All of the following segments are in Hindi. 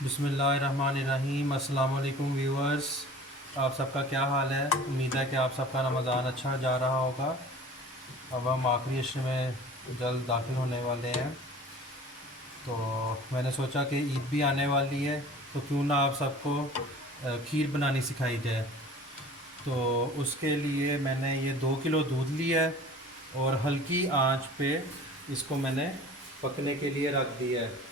बिस्मिल्लाहिर्रहमानिर्रहीम। अस्सलाम वालेकुम व्यूअर्स, आप सबका क्या हाल है। उम्मीद है कि आप सबका रमज़ान अच्छा जा रहा होगा। अब हम आखिरी अशरे में जल्द दाखिल होने वाले हैं, तो मैंने सोचा कि ईद भी आने वाली है, तो क्यों ना आप सबको खीर बनानी सिखाई जाए। तो उसके लिए मैंने ये 2 किलो दूध लिया है और हल्की आंच पे इसको मैंने पकने के लिए रख दिया है।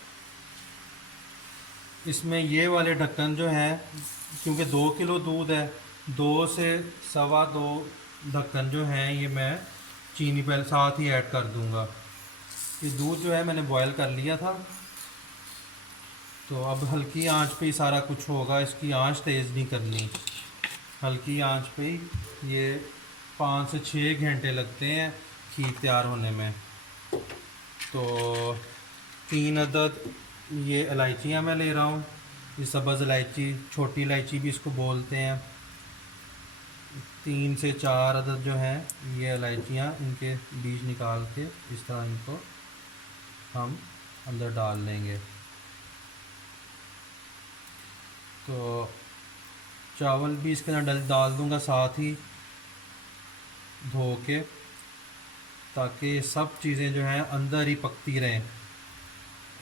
इसमें ये वाले ढक्कन जो हैं, क्योंकि 2 किलो दूध है, 2 से 2.25 ढक्कन जो हैं ये मैं चीनी पहले साथ ही ऐड कर दूंगा। ये दूध जो है मैंने बॉयल कर लिया था, तो अब हल्की आंच पे ही सारा कुछ होगा। इसकी आंच तेज़ नहीं करनी, हल्की आंच पे ही ये 5 से 6 घंटे लगते हैं खीर तैयार होने में। तो 3 अदद ये इलायचियाँ मैं ले रहा हूँ। ये सब्ज़ इलायची, छोटी इलायची भी इसको बोलते हैं। 3 से 4 अदद जो हैं ये इलायचियाँ, इनके बीज निकाल के इस तरह इनको हम अंदर डाल लेंगे। तो चावल भी इसके अंदर डाल दूँगा साथ ही धो के, ताकि ये सब चीज़ें जो हैं अंदर ही पकती रहें।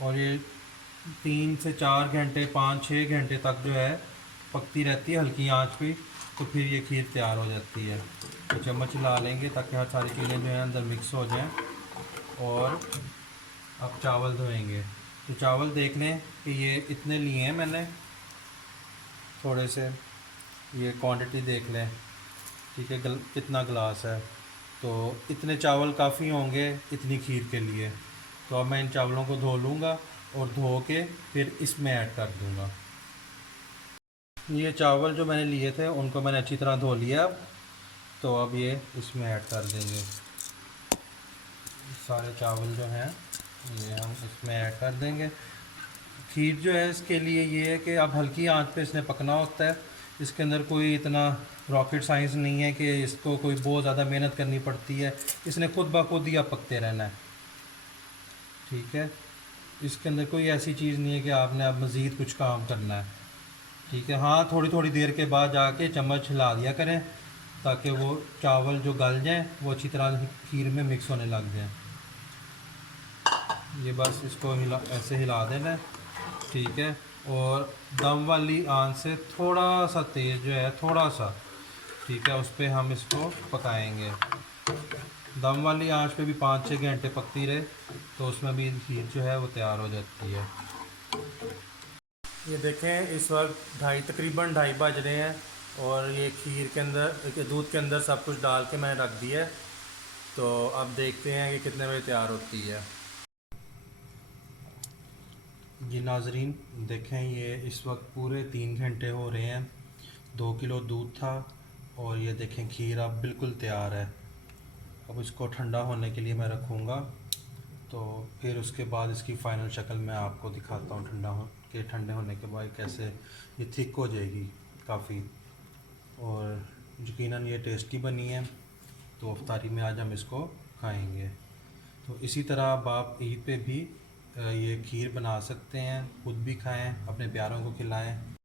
और ये 3 से 4 घंटे, 5-6 घंटे तक जो है पकती रहती है हल्की आंच पे, तो फिर ये खीर तैयार हो जाती है। तो चम्मच ला लेंगे ताकि हर सारी चीज़ें जो हैं अंदर मिक्स हो जाएं। और अब चावल धोएंगे। तो चावल देख लें कि ये इतने लिए हैं मैंने, थोड़े से ये क्वांटिटी देख लें, ठीक है। कितना गिलास है, तो इतने चावल काफ़ी होंगे इतनी खीर के लिए। तो अब मैं इन चावलों को धो लूँगा और धो के फिर इसमें ऐड कर दूँगा। ये चावल जो मैंने लिए थे उनको मैंने अच्छी तरह धो लिया अब। तो अब ये इसमें ऐड कर देंगे। सारे चावल जो हैं ये हम इसमें ऐड कर देंगे। खीर जो है इसके लिए ये है कि अब हल्की आंच पे इसने पकना होता है। इसके अंदर कोई इतना रॉकेट साइंस नहीं है कि इसको कोई बहुत ज़्यादा मेहनत करनी पड़ती है। इसने खुद ब खुद ही अब पकते रहना है, ठीक है। इसके अंदर कोई ऐसी चीज़ नहीं है कि आपने अब मज़ीद कुछ काम करना है, ठीक है। हाँ, थोड़ी थोड़ी देर के बाद जाके चम्मच हिला दिया करें ताकि वो चावल जो गल जाएँ वो अच्छी तरह खीर में मिक्स होने लग जाएँ। ये बस इसको ऐसे हिला देना है, ठीक है। और दम वाली आंच से थोड़ा सा तेज़ जो है, थोड़ा सा, ठीक है, उस पर हम इसको पकाएंगे। दम वाली आंच पे भी 5-6 घंटे पकती रहे तो उसमें भी खीर जो है वो तैयार हो जाती है। ये देखें, इस वक्त तकरीबन 2:30 बज रहे हैं और ये खीर के अंदर, दूध के अंदर सब कुछ डाल के मैंने रख दिया है। तो अब देखते हैं कि कितने बजे तैयार होती है। जी नाजरीन, देखें ये इस वक्त पूरे 3 घंटे हो रहे हैं। 2 किलो दूध था और ये देखें खीर अब बिल्कुल तैयार है। अब इसको ठंडा होने के लिए मैं रखूँगा, तो फिर उसके बाद इसकी फ़ाइनल शक्ल मैं आपको दिखाता हूँ। ठंडे होने के बाद कैसे ये थिक हो जाएगी काफ़ी, और यकीनन ये टेस्टी बनी है। तो अफ्तारी में आज हम इसको खाएंगे। तो इसी तरह अब आप ईद पे भी ये खीर बना सकते हैं, खुद भी खाएं, अपने प्यारों को खिलाएं।